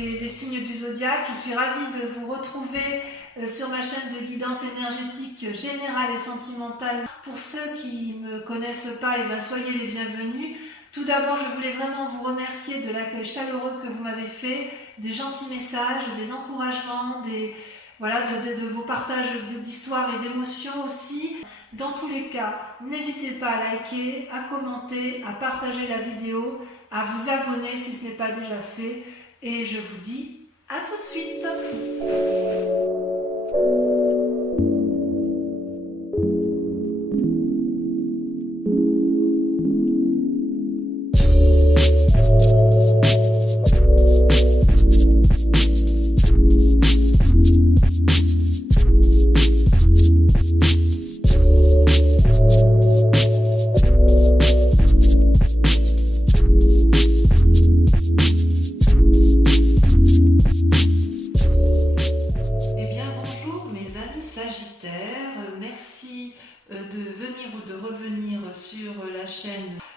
des signes du zodiaque. Je suis ravie de vous retrouver sur ma chaîne de guidance énergétique générale et sentimentale. Pour ceux qui ne me connaissent pas, soyez les bienvenus. Tout d'abord, je voulais vraiment vous remercier de l'accueil chaleureux que vous m'avez fait, des gentils messages, des encouragements, de vos partages d'histoires et d'émotions aussi. Dans tous les cas, n'hésitez pas à liker, à commenter, à partager la vidéo, à vous abonner si ce n'est pas déjà fait. Et je vous dis à tout de suite.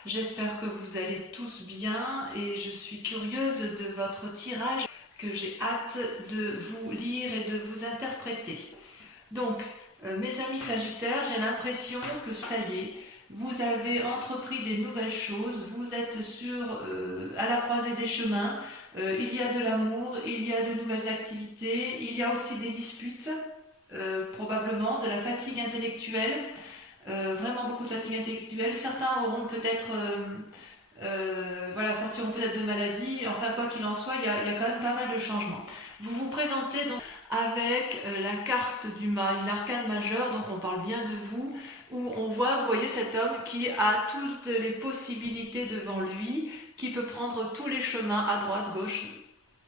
J'espère que vous allez tous bien et je suis curieuse de votre tirage que j'ai hâte de vous lire et de vous interpréter. Donc, mes amis Sagittaires, j'ai l'impression que ça y est, vous avez entrepris des nouvelles choses, vous êtes à la croisée des chemins, il y a de l'amour, il y a de nouvelles activités, il y a aussi des disputes, probablement, de la fatigue intellectuelle. Vraiment beaucoup de fatigue intellectuelle. Certains auront peut-être sortiront peut-être de maladie. Enfin, quoi qu'il en soit, il y a quand même pas mal de changements. Vous vous présentez donc avec la carte du une arcane majeure, donc on parle bien de vous, où vous voyez cet homme qui a toutes les possibilités devant lui, qui peut prendre tous les chemins à droite, gauche,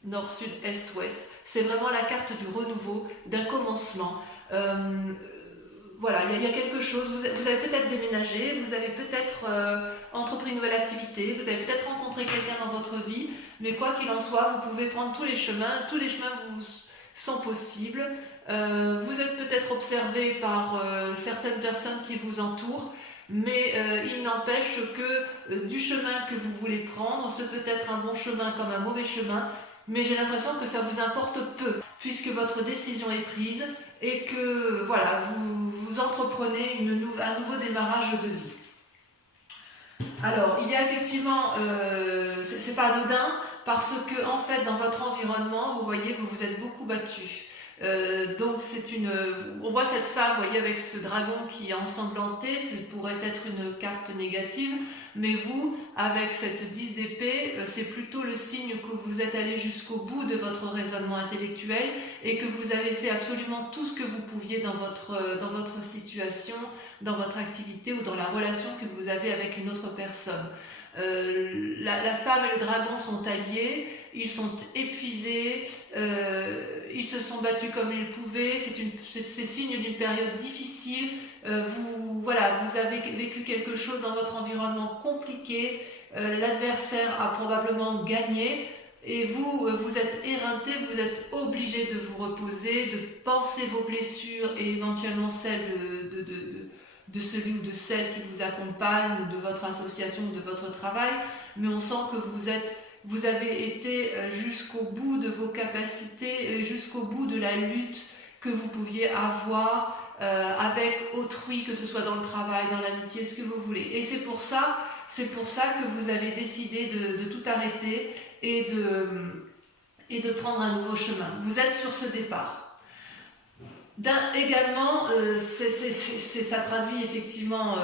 nord, sud, est, ouest. C'est vraiment la carte du renouveau, d'un commencement. Voilà, il y a quelque chose, vous avez peut-être déménagé, vous avez peut-être entrepris une nouvelle activité, vous avez peut-être rencontré quelqu'un dans votre vie, mais quoi qu'il en soit, vous pouvez prendre tous les chemins vous sont possibles. Vous êtes peut-être observé par certaines personnes qui vous entourent, mais il n'empêche que du chemin que vous voulez prendre, ce peut être un bon chemin comme un mauvais chemin, mais j'ai l'impression que ça vous importe peu, puisque votre décision est prise et que voilà, vous entreprenez un nouveau démarrage de vie. Alors, il y a effectivement, c'est pas anodin, parce que en fait, dans votre environnement, vous voyez, vous vous êtes beaucoup battu. Donc on voit cette femme, vous voyez, avec ce dragon qui est ensanglanté, ça pourrait être une carte négative, mais vous, avec cette 10 d'épée, c'est plutôt le signe que vous êtes allé jusqu'au bout de votre raisonnement intellectuel et que vous avez fait absolument tout ce que vous pouviez dans votre situation, dans votre activité ou dans la relation que vous avez avec une autre personne. La femme et le dragon sont alliés, ils sont épuisés, ils se sont battus comme ils pouvaient, c'est signe d'une période difficile, vous avez vécu quelque chose dans votre environnement compliqué, l'adversaire a probablement gagné et vous êtes éreinté, vous êtes obligé de vous reposer, de penser vos blessures et éventuellement celles de celui ou de celle qui vous accompagne ou de votre association ou de votre travail, mais on sent que vous avez été jusqu'au bout de vos capacités, jusqu'au bout de la lutte que vous pouviez avoir avec autrui, que ce soit dans le travail, dans l'amitié, ce que vous voulez. Et c'est pour ça que vous avez décidé de tout arrêter et de prendre un nouveau chemin. Vous êtes sur ce départ. Également, ça traduit effectivement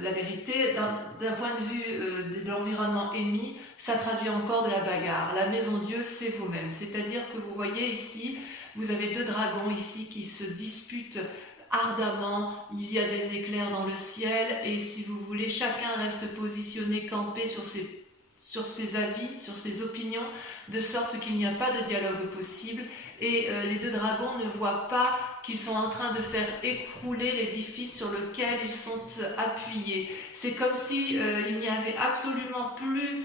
la vérité. D'un point de vue de l'environnement émis, ça traduit encore de la bagarre. La maison Dieu, c'est vous-même. C'est-à-dire que vous voyez ici, vous avez deux dragons ici qui se disputent ardemment. Il y a des éclairs dans le ciel et si vous voulez, chacun reste positionné, campé sur ses avis, sur ses opinions, de sorte qu'il n'y a pas de dialogue possible. Et les deux dragons ne voient pas qu'ils sont en train de faire écrouler l'édifice sur lequel ils sont appuyés. C'est comme si il n'y avait absolument plus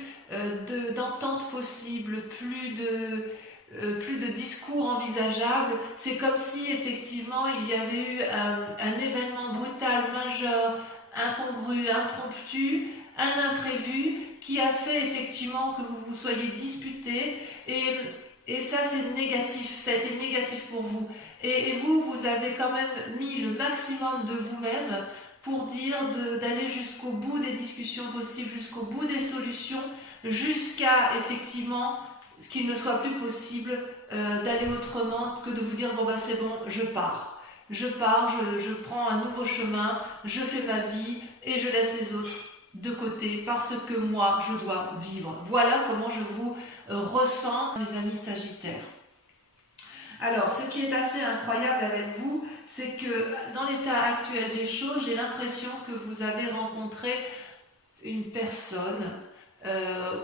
d'entente possible, plus de discours envisageable. C'est comme si effectivement il y avait eu un événement brutal, majeur, incongru, impromptu, un imprévu qui a fait effectivement que vous vous soyez disputés et Et ça, c'est négatif, ça a été négatif pour vous. Et vous, vous avez quand même mis le maximum de vous-même pour dire d'aller jusqu'au bout des discussions possibles, jusqu'au bout des solutions, jusqu'à effectivement ce qu'il ne soit plus possible d'aller autrement que de vous dire bon bah c'est bon, je pars, je prends un nouveau chemin, je fais ma vie et je laisse les autres de côté parce que moi je dois vivre. Voilà comment je vous ressens, mes amis Sagittaires. Alors, ce qui est assez incroyable avec vous, c'est que dans l'état actuel des choses, j'ai l'impression que vous avez rencontré une personne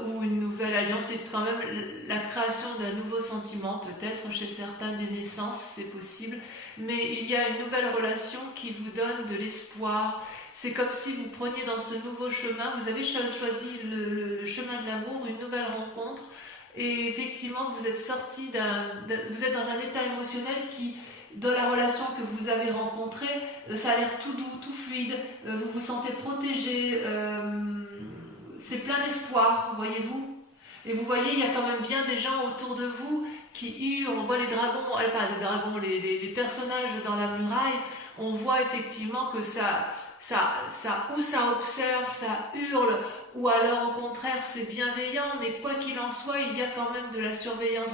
ou une nouvelle alliance. C'est quand même la création d'un nouveau sentiment, peut-être chez certains des naissances, c'est possible. Mais il y a une nouvelle relation qui vous donne de l'espoir. C'est comme si vous preniez dans ce nouveau chemin, vous avez choisi le chemin de l'amour, une nouvelle rencontre. Et effectivement, vous êtes sorti vous êtes dans un état émotionnel qui, dans la relation que vous avez rencontrée, ça a l'air tout doux, tout fluide, vous vous sentez protégé, c'est plein d'espoir, voyez-vous. Et vous voyez, il y a quand même bien des gens autour de vous qui hurlent, on voit les dragons, enfin les dragons, les personnages dans la muraille, on voit effectivement que ça observe, ça hurle, ou alors au contraire c'est bienveillant, mais quoi qu'il en soit, il y a quand même de la surveillance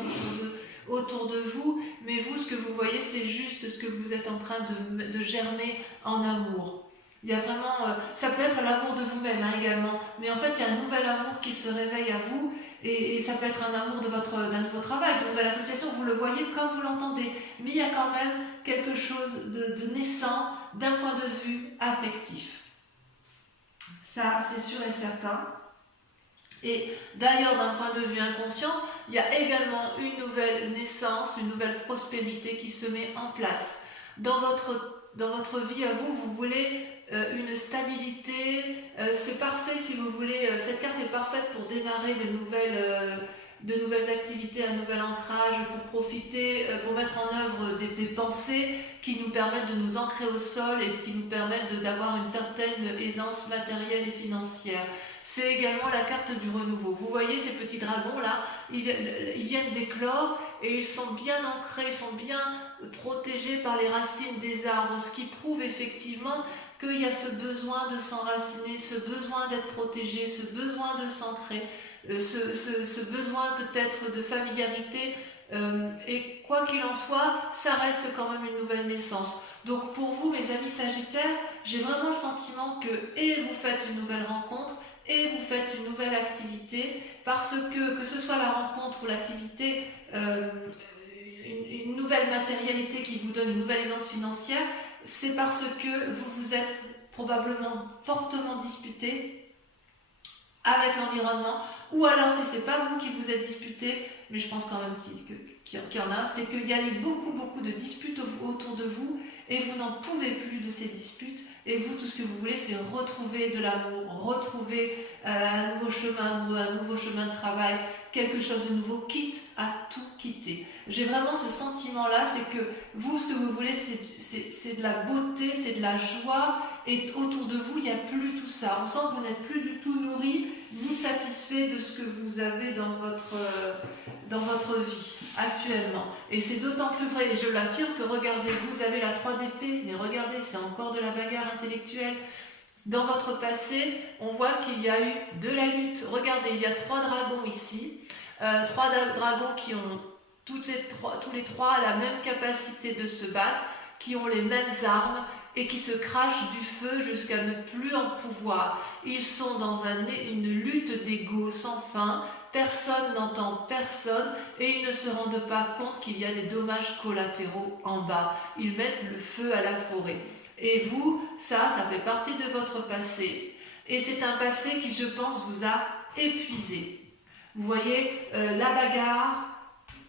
autour de vous, mais vous, ce que vous voyez, c'est juste ce que vous êtes en train de germer en amour. Il y a vraiment, ça peut être l'amour de vous-même également, mais en fait il y a un nouvel amour qui se réveille à vous, et ça peut être un amour d'un nouveau travail, d'une nouvelle association, vous le voyez comme vous l'entendez, mais il y a quand même quelque chose de naissant d'un point de vue affectif. Ça, c'est sûr et certain. Et d'ailleurs, d'un point de vue inconscient, il y a également une nouvelle naissance, une nouvelle prospérité qui se met en place. Dans votre vie à vous, vous voulez une stabilité, c'est parfait si vous voulez, cette carte est parfaite pour démarrer de nouvelles activités, un nouvel ancrage, pour profiter, pour mettre en œuvre des pensées qui nous permettent de nous ancrer au sol et qui nous permettent d'avoir une certaine aisance matérielle et financière. C'est également la carte du renouveau. Vous voyez ces petits dragons là, ils viennent d'éclore et ils sont bien ancrés, ils sont bien protégés par les racines des arbres, ce qui prouve effectivement qu'il y a ce besoin de s'enraciner, ce besoin d'être protégé, ce besoin de s'ancrer, ce besoin peut-être de familiarité, et quoi qu'il en soit, ça reste quand même une nouvelle naissance. Donc pour vous, mes amis Sagittaires, j'ai vraiment le sentiment que vous faites une nouvelle rencontre et vous faites une nouvelle activité, parce que ce soit la rencontre ou l'activité, une nouvelle matérialité qui vous donne une nouvelle aisance financière, c'est parce que vous vous êtes probablement fortement disputé avec l'environnement, ou alors si c'est pas vous qui vous êtes disputé, mais je pense quand même qu'il y en a, c'est qu'il y a eu beaucoup de disputes autour de vous et vous n'en pouvez plus de ces disputes, et vous, tout ce que vous voulez, c'est retrouver de l'amour, retrouver un nouveau chemin de travail, quelque chose de nouveau, quitte à tout quitter. J'ai vraiment ce sentiment-là, c'est que vous, ce que vous voulez, c'est de la beauté, c'est de la joie, et autour de vous, il n'y a plus tout ça. On sent que vous n'êtes plus du tout nourri, ni satisfait de ce que vous avez dans votre vie actuellement. Et c'est d'autant plus vrai, et je l'affirme, que regardez, vous avez la 3 d'épée, mais regardez, c'est encore de la bagarre intellectuelle. Dans votre passé, on voit qu'il y a eu de la lutte. Regardez, il y a 3 dragons ici, 3 dragons qui ont tous les trois la même capacité de se battre, qui ont les mêmes armes et qui se crachent du feu jusqu'à ne plus en pouvoir. Ils sont dans une lutte d'ego sans fin, personne n'entend personne et ils ne se rendent pas compte qu'il y a des dommages collatéraux en bas. Ils mettent le feu à la forêt. Et vous, ça fait partie de votre passé. Et c'est un passé qui, je pense, vous a épuisé. Vous voyez, la bagarre,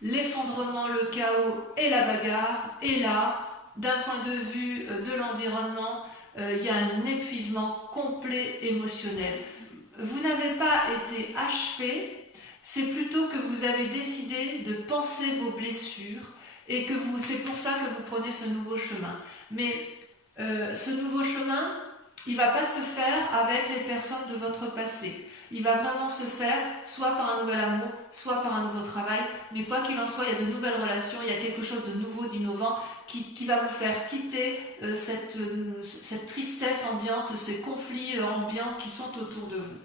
l'effondrement, le chaos et la bagarre, et là, d'un point de vue de l'environnement, il y a un épuisement complet émotionnel. Vous n'avez pas été achevé, c'est plutôt que vous avez décidé de penser vos blessures et que c'est pour ça que vous prenez ce nouveau chemin. Mais ce nouveau chemin, il ne va pas se faire avec les personnes de votre passé. Il va vraiment se faire soit par un nouvel amour, soit par un nouveau travail, mais quoi qu'il en soit, il y a de nouvelles relations, il y a quelque chose de nouveau, d'innovant qui va vous faire quitter cette tristesse ambiante, ces conflits ambiants qui sont autour de vous.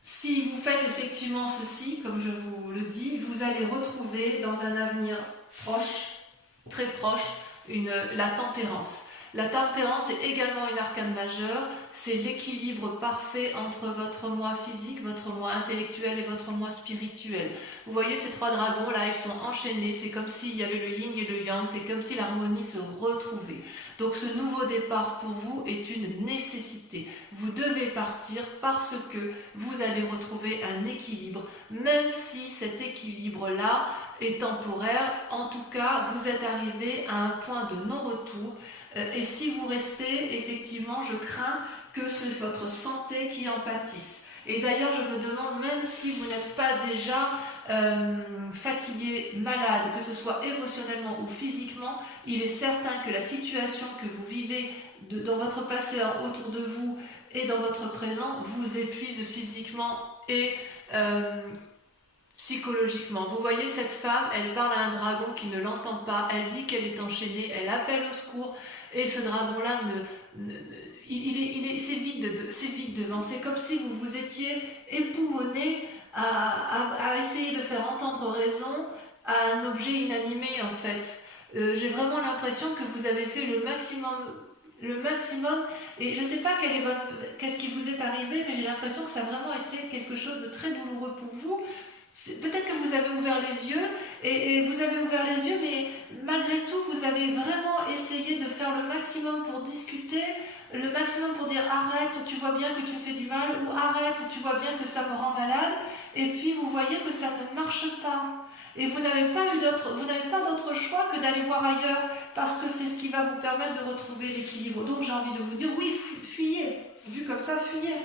Si vous faites effectivement ceci, comme je vous le dis, vous allez retrouver dans un avenir proche, très proche, la tempérance. La tempérance est également une arcane majeure, c'est l'équilibre parfait entre votre moi physique, votre moi intellectuel et votre moi spirituel. Vous voyez ces trois dragons là, ils sont enchaînés, c'est comme s'il y avait le yin et le yang, c'est comme si l'harmonie se retrouvait. Donc ce nouveau départ pour vous est une nécessité. Vous devez partir parce que vous allez retrouver un équilibre, même si cet équilibre-là est temporaire. En tout cas, vous êtes arrivé à un point de non-retour. Et si vous restez, effectivement, je crains que c'est votre santé qui en pâtisse. Et d'ailleurs, je me demande, même si vous n'êtes pas déjà fatigué, malade, que ce soit émotionnellement ou physiquement, il est certain que la situation que vous vivez dans votre passé autour de vous et dans votre présent vous épuise physiquement et psychologiquement. Vous voyez cette femme, elle parle à un dragon qui ne l'entend pas, elle dit qu'elle est enchaînée, elle appelle au secours, et ce dragon-là, c'est vide devant. C'est comme si vous vous étiez époumoné à essayer de faire entendre raison à un objet inanimé, en fait. J'ai vraiment l'impression que vous avez fait le maximum, et je ne sais pas qu'est-ce qui vous est arrivé, mais j'ai l'impression que ça a vraiment été quelque chose de très douloureux pour vous. Peut-être que vous avez ouvert les yeux, et vous avez ouvert les yeux, mais malgré tout, vous avez vraiment essayé de faire le maximum pour discuter, le maximum pour dire arrête, tu vois bien que tu me fais du mal, ou arrête, tu vois bien que ça me rend malade, et puis vous voyez que ça ne marche pas. Et vous n'avez pas d'autre choix que d'aller voir ailleurs, parce que c'est ce qui va vous permettre de retrouver l'équilibre. Donc j'ai envie de vous dire, oui, fuyez, vu comme ça, fuyez.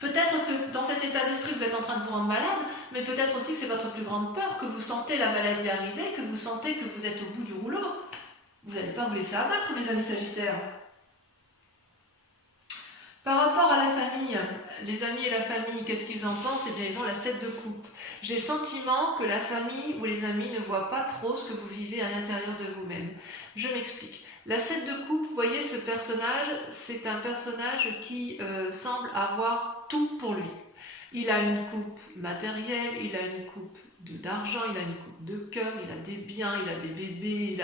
Peut-être que dans cet état d'esprit, vous êtes en train de vous rendre malade, mais peut-être aussi que c'est votre plus grande peur, que vous sentez la maladie arriver, que vous sentez que vous êtes au bout du rouleau. Vous n'allez pas vous laisser abattre, mes amis Sagittaires. Par rapport à la famille, les amis et la famille, qu'est-ce qu'ils en pensent? Eh bien, ils ont la 7 de coupe. J'ai le sentiment que la famille ou les amis ne voient pas trop ce que vous vivez à l'intérieur de vous-même. Je m'explique. La 7 de coupe, vous voyez ce personnage, c'est un personnage qui semble avoir tout pour lui. Il a une coupe matérielle, il a une coupe d'argent, il a une coupe de cœur, il a des biens, il a des bébés,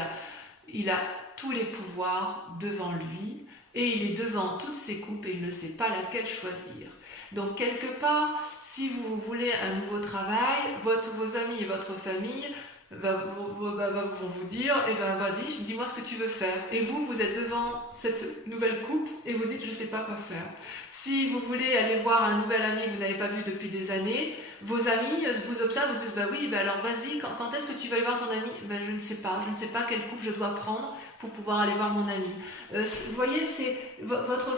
il a tous les pouvoirs devant lui et il est devant toutes ces coupes et il ne sait pas laquelle choisir. Donc quelque part, si vous voulez un nouveau travail, vos amis et votre famille vont vous dire, eh ben vas-y, dis-moi ce que tu veux faire. Et vous êtes devant cette nouvelle coupe et vous dites, je ne sais pas quoi faire. Si vous voulez aller voir un nouvel ami que vous n'avez pas vu depuis des années, vos amis vous observent, vous disent, bah oui, bah alors vas-y, quand est-ce que tu vas aller voir ton ami? Ben je ne sais pas quelle coupe je dois prendre pour pouvoir aller voir mon ami. Vous voyez, c'est votre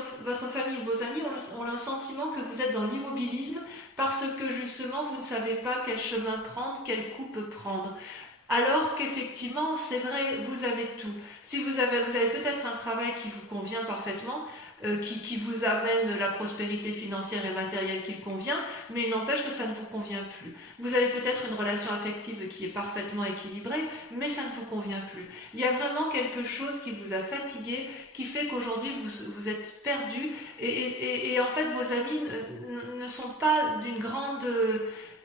famille, vos amis ont le sentiment que vous êtes dans l'immobilisme parce que justement vous ne savez pas quel chemin prendre, quelle coupe prendre. Alors qu'effectivement, c'est vrai, vous avez tout. Si vous avez peut-être un travail qui vous convient parfaitement, qui vous amène la prospérité financière et matérielle qui convient, mais il n'empêche que ça ne vous convient plus. Vous avez peut-être une relation affective qui est parfaitement équilibrée, mais ça ne vous convient plus. Il y a vraiment quelque chose qui vous a fatigué, qui fait qu'aujourd'hui vous êtes perdu, et en fait vos amis ne sont pas d'une grande...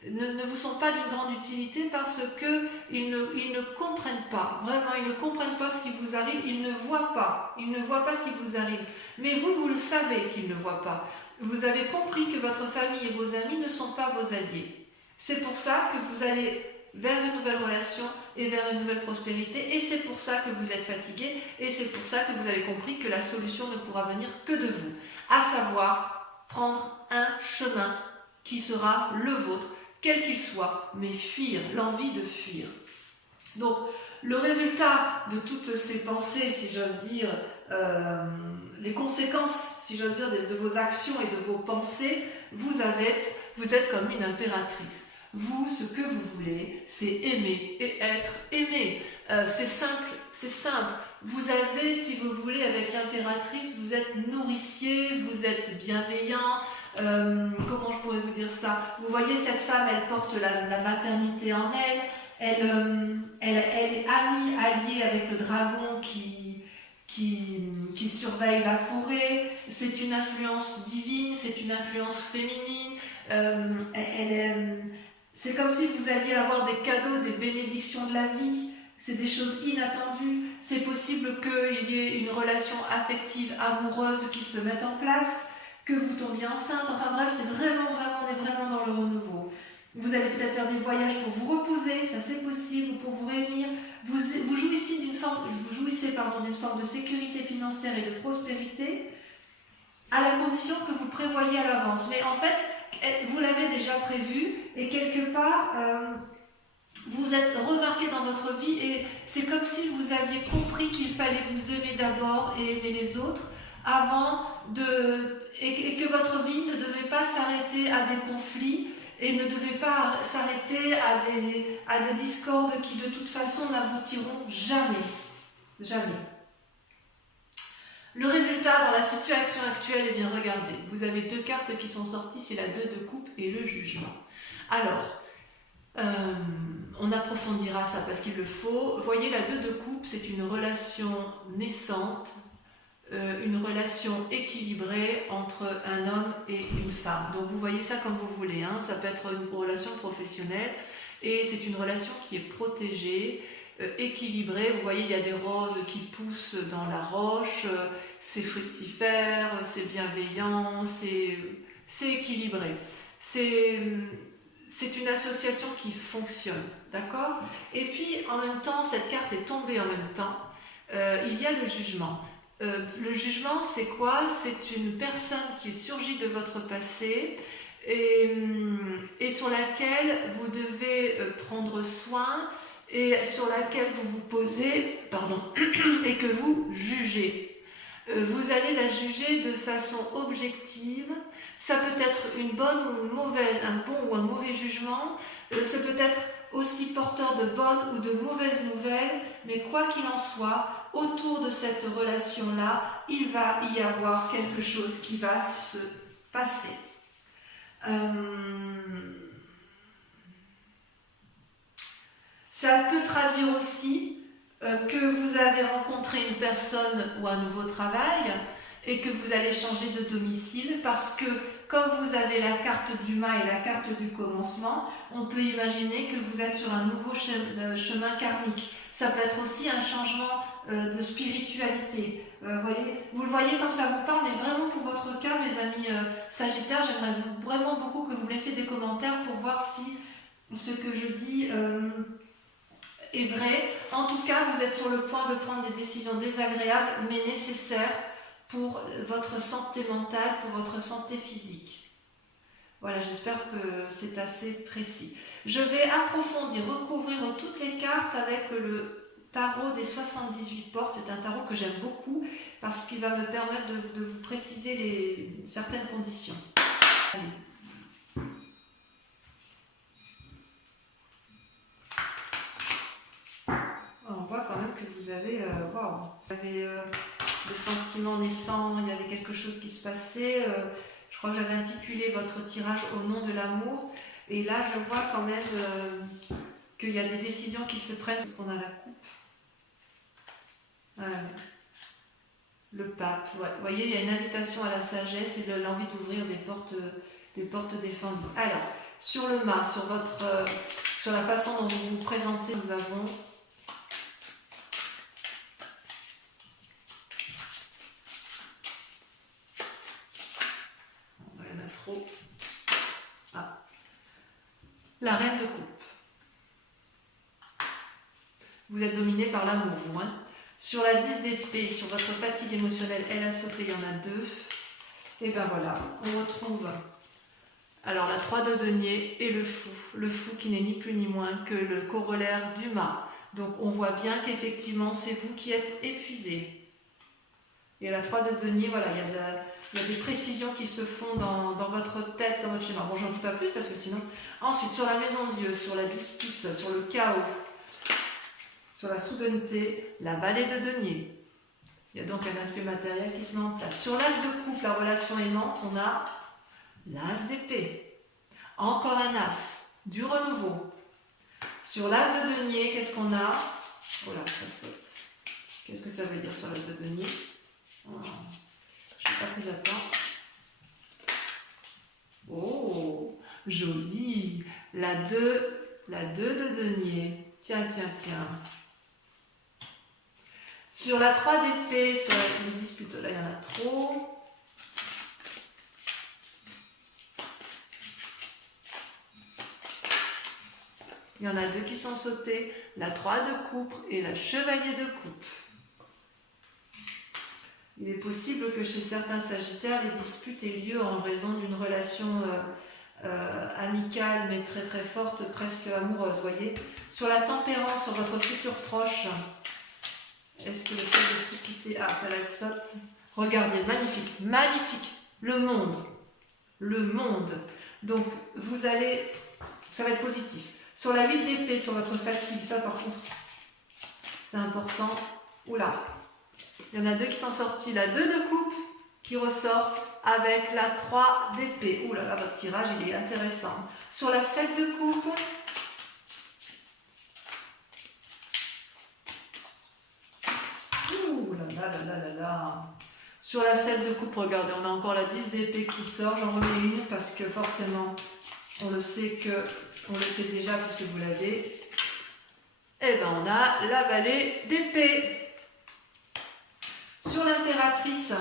ne vous sont pas d'une grande utilité parce qu'ils ne comprennent pas, vraiment ils ne comprennent pas ce qui vous arrive, ils ne voient pas ce qui vous arrive. Mais vous le savez qu'ils ne voient pas. Vous avez compris que votre famille et vos amis ne sont pas vos alliés. C'est pour ça que vous allez vers une nouvelle relation et vers une nouvelle prospérité, et c'est pour ça que vous êtes fatigué, et c'est pour ça que vous avez compris que la solution ne pourra venir que de vous, à savoir prendre un chemin qui sera le vôtre, quel qu'il soit, mais fuir, l'envie de fuir. Donc, le résultat de toutes ces pensées, si j'ose dire, les conséquences, si j'ose dire, de vos actions et de vos pensées, vous êtes comme une impératrice. Vous, ce que vous voulez, c'est aimer et être aimé. C'est simple, c'est simple. Vous avez, si vous voulez, avec l'impératrice, vous êtes nourricier, vous êtes bienveillant. Comment je pourrais vous dire ça? Vous voyez, cette femme, elle porte la maternité en elle. Elle est amie, alliée avec le dragon qui surveille la forêt. C'est une influence divine, c'est une influence féminine. C'est comme si vous alliez avoir des cadeaux, des bénédictions de la vie. C'est des choses inattendues. C'est possible qu'il y ait une relation affective, amoureuse qui se mette en place, que vous tombiez enceinte. Enfin bref, c'est vraiment, on est vraiment dans le renouveau. Vous allez peut-être faire des voyages pour vous reposer, ça c'est possible, ou pour vous réunir. Vous jouissez d'une forme de sécurité financière et de prospérité, à la condition que vous prévoyez à l'avance. Mais en fait, vous l'avez déjà prévu, et quelque part, vous êtes remarqué dans votre vie, et c'est comme si vous aviez compris qu'il fallait vous aimer d'abord et aimer les autres, et que votre vie ne devait pas s'arrêter à des conflits, et ne devait pas s'arrêter à des discordes qui de toute façon n'aboutiront jamais. Jamais. Le résultat dans la situation actuelle, eh bien regardez, vous avez deux cartes qui sont sorties, c'est la 2 de coupe et le jugement. Alors, on approfondira ça parce qu'il le faut. Voyez, la 2 de coupe, c'est une relation naissante, une relation équilibrée entre un homme et une femme. Donc vous voyez ça comme vous voulez, hein. Ça peut être une relation professionnelle et c'est une relation qui est protégée, équilibrée. Vous voyez, il y a des roses qui poussent dans la roche, c'est fructifère, c'est bienveillant, c'est équilibré. C'est une association qui fonctionne, d'accord? Et puis en même temps, cette carte est tombée en même temps, il y a le jugement. Le jugement, c'est quoi? C'est une personne qui surgit de votre passé et sur laquelle vous devez prendre soin et sur laquelle vous vous posez, et que vous jugez. Vous allez la juger de façon objective. Ça peut être une bonne ou une mauvaise, un bon ou un mauvais jugement. Ça peut être aussi porteur de bonnes ou de mauvaises nouvelles, mais quoi qu'il en soit, autour de cette relation-là, il va y avoir quelque chose qui va se passer. Ça peut traduire aussi que vous avez rencontré une personne ou un nouveau travail et que vous allez changer de domicile parce que comme vous avez la carte du mât et la carte du commencement, on peut imaginer que vous êtes sur un nouveau chemin karmique. Ça peut être aussi un changement de spiritualité. Vous le voyez comme ça vous parle, mais vraiment pour votre cas, mes amis Sagittaires, j'aimerais vraiment beaucoup que vous me laissiez des commentaires pour voir si ce que je dis est vrai. En tout cas, vous êtes sur le point de prendre des décisions désagréables, mais nécessaires pour votre santé mentale, pour votre santé physique. Voilà, j'espère que c'est assez précis. Je vais approfondir, recouvrir toutes les cartes avec le tarot des 78 portes. C'est un tarot que j'aime beaucoup parce qu'il va me permettre de vous préciser certaines conditions. Allez. On voit quand même que vous avez, des sentiments naissants, il y avait quelque chose qui se passait. Je crois que j'avais intitulé votre tirage au nom de l'amour. Et là, je vois quand même qu'il y a des décisions qui se prennent parce qu'on a la coupe. Voilà. Le pape. Ouais. Vous voyez, il y a une invitation à la sagesse et l'envie d'ouvrir des portes défendues. Alors, sur le mât, sur la façon dont vous vous présentez, nous avons... La reine de coupe. Vous êtes dominé par l'amour, vous. Hein. Sur la 10 d'épée, sur votre fatigue émotionnelle, elle a sauté, il y en a 2. Et ben voilà, on retrouve alors la 3 de denier et le fou. Le fou qui n'est ni plus ni moins que le corollaire du mât. Donc on voit bien qu'effectivement, c'est vous qui êtes épuisé. Et la 3 de denier, voilà, il y a des précisions qui se font dans votre tête, dans votre schéma. Bon, j'en dis pas plus parce que sinon... Ensuite, sur la maison de Dieu, sur la dispute, sur le chaos, sur la soudaineté, la vallée de denier. Il y a donc un aspect matériel qui se met en place. Sur l'as de coupe, la relation aimante, on a l'as d'épée. Encore un as, du renouveau. Sur l'as de denier, qu'est-ce qu'on a? Oh là, ça saute. Qu'est-ce que ça veut dire sur l'as de denier? Oh, je n'ai pas pris à temps. Oh, joli. La 2 de denier. Tiens, tiens, tiens. Sur la 3 d'épée, sur la dispute, là il y en a trop. Il y en a 2 qui sont sautés, la 3 de coupe et la chevalier de coupe. Il est possible que chez certains sagittaires, les disputes aient lieu en raison d'une relation amicale mais très très forte, presque amoureuse, voyez. Sur la tempérance, sur votre futur proche, est-ce que le fait de tout quitter... Ah, ça la saute. Regardez, magnifique, magnifique. Le monde. Le monde. Donc, vous allez... Ça va être positif. Sur la 8 d'épée, sur votre fatigue, ça par contre, c'est important. Oula, il y en a 2 qui sont sortis. La 2 de coupe qui ressort avec la 3 d'épée. Oula, là, votre tirage, il est intéressant. Sur la 7 de coupe... Sur la 7 de coupe, regardez, on a encore la 10 d'épée qui sort. J'en remets une parce que forcément, on le sait déjà puisque vous l'avez. Et ben on a la vallée d'épée. Sur l'impératrice,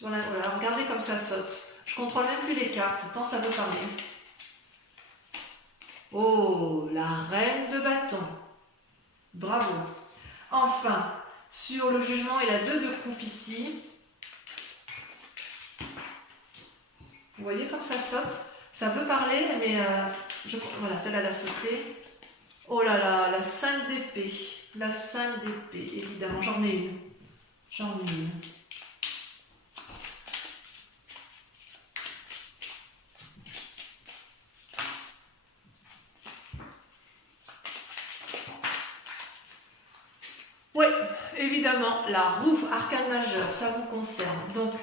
voilà, regardez comme ça saute. Je contrôle même plus les cartes, tant ça veut parler. Oh, la reine de bâton. Bravo. Enfin, sur le jugement et la 2 de coupe ici, vous voyez comme ça saute. Ça peut parler, mais voilà, celle-là elle a sauté. Oh là là, la 5 d'épée. La 5 d'épée, évidemment, j'en mets une. J'en mets une. Oui, évidemment, la roue, arcane majeur, ça vous concerne. Donc,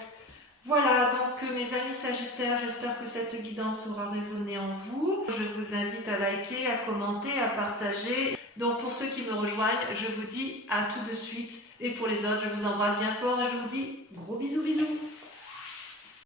voilà, donc mes amis sagittaires, j'espère que cette guidance aura résonné en vous. Je vous invite à liker, à commenter, à partager. Donc pour ceux qui me rejoignent, je vous dis à tout de suite. Et pour les autres, je vous embrasse bien fort et je vous dis gros bisous bisous.